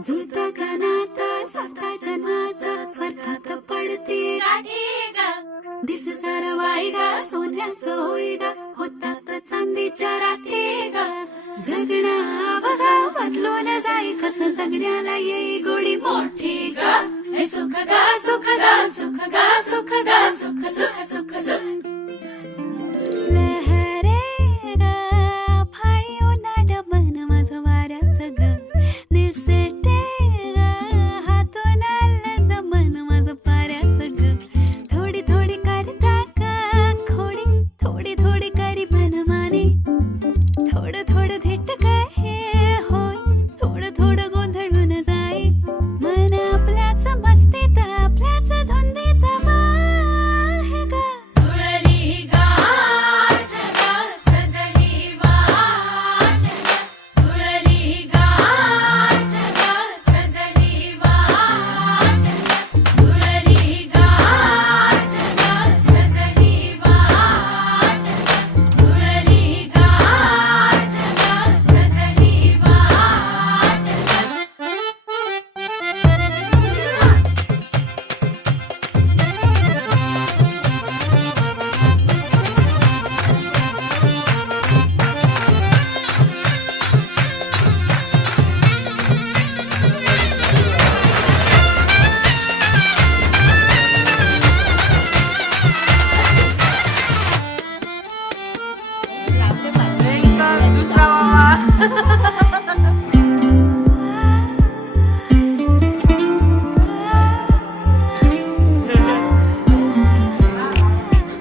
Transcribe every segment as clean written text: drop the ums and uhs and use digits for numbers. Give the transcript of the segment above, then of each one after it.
जुळतं का नातं साता जन्माचं स्वर्गात पडते दिस सारं वाई गा सोन्याचं होई गा होतात चांदीच्या रात्री गा जगणं बघा बदलून जाई कसं जगण्याला येई गोडी मोठी गा हे सुख गा सुख गा सुख गा सुख गा सुख सुख सुख सुख लहरे गा फाळी उन्हाट मन माझं वाऱ्याचं ग दिसते गा हातून आलं मन माझं पाऱ्याचं ग थोडी थोडी करता का खोडी थोडी थोडी करी मनमानी थोडं थोडं धेट काय हे होय थोडं थोडं गोंधळून जाई मन आपल्याच मस्तीत आपल्याच धुंदीत आहे ग जुळली गाठ ग सजली वाट ग जुळली गाठ ग सजली वाट ग जुळली गाठ ग सजली वाट ग जुळली गाठ ग सजली वाट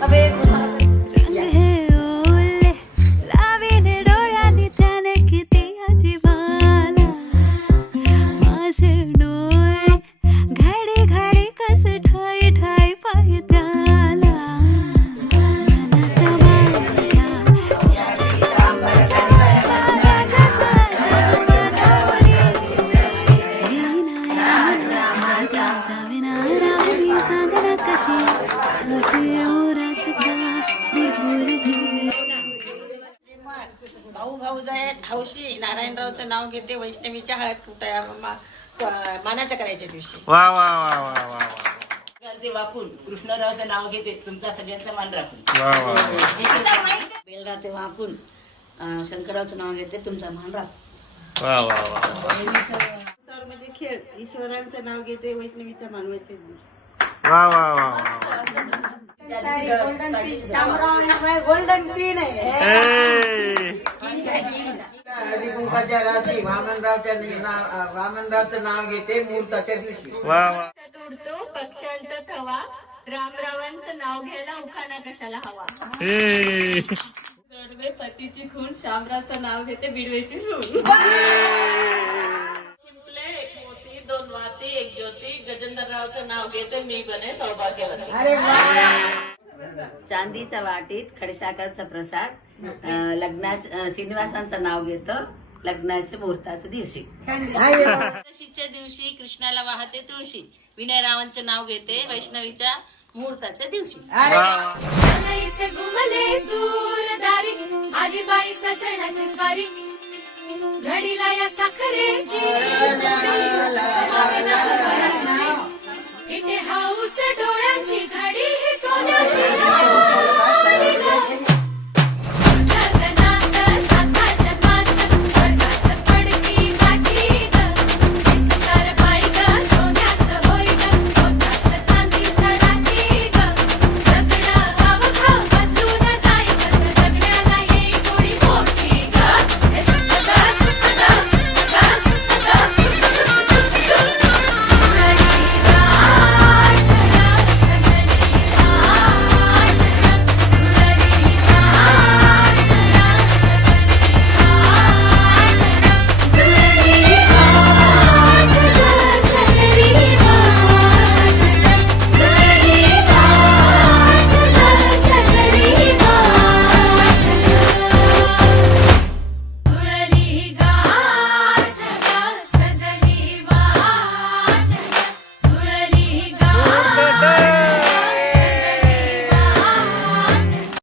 रंग हे ओले लावीने डोळ्यांनी त्याने किती अजिबाला माझे डोळे घडी घडी कसे ठाई ठाई पाहि त्याला मनात माझ्या त्याच्याच संपच्या वाटला त्याच्याच माझ्यावरी त्याच्या विना राहुली सागरा कशी अटी ओरात का भाऊ भाऊजाई हौशी नारायणरावचं नाव घेते वैष्णवीच्या हळद कुटाया मानाच्या करायच्या दिवशी वा वा वा वा वा वा ते वाकून कृष्णरावचं नाव घेते तुमचा सगळ्यांचा मान राखून वा वा बेलगाव वाकून शंकररावचं नाव घेते तुमचा मान राख वा वा वा म्हणजे खेळ ईश्वरांचं नाव घेते वैष्णवीच्या मानवाच्या वा वा वा गोल्डन पिन आहे हळदीकुंकाच्या रात्री वामनरावचं नाव घेते मुहूर्ताच्या दिवशी वा वा उडतो पक्ष्यांचा थवा रामरावांचं नाव घ्यायला उखाणा कशाला हवा ए जोडवे पतीची खून शामरावचं नाव घेते बिडवेची सून शिंपले एक मोती दोन वाती एक ज्योती गजेंद्ररावचं नाव घेते मी बने सौभाग्यवती चांदीच्या वाटीत खडसाखरचा प्रसाद लग्नाच्या श्रीनिवासांचं नाव घेतं लग्नाच्या मुहूर्ताच्या दिवशी दशीच्या दिवशी कृष्णाला वाहते तुळशी विनयरावांचं नाव घेते वैष्णवीच्या मुहूर्ताच्या दिवशी सनईचे घुमले सूरदारी आली बाई सजण्याची स्वारी घडीला या साखरेची इथे हाऊस डोळ्या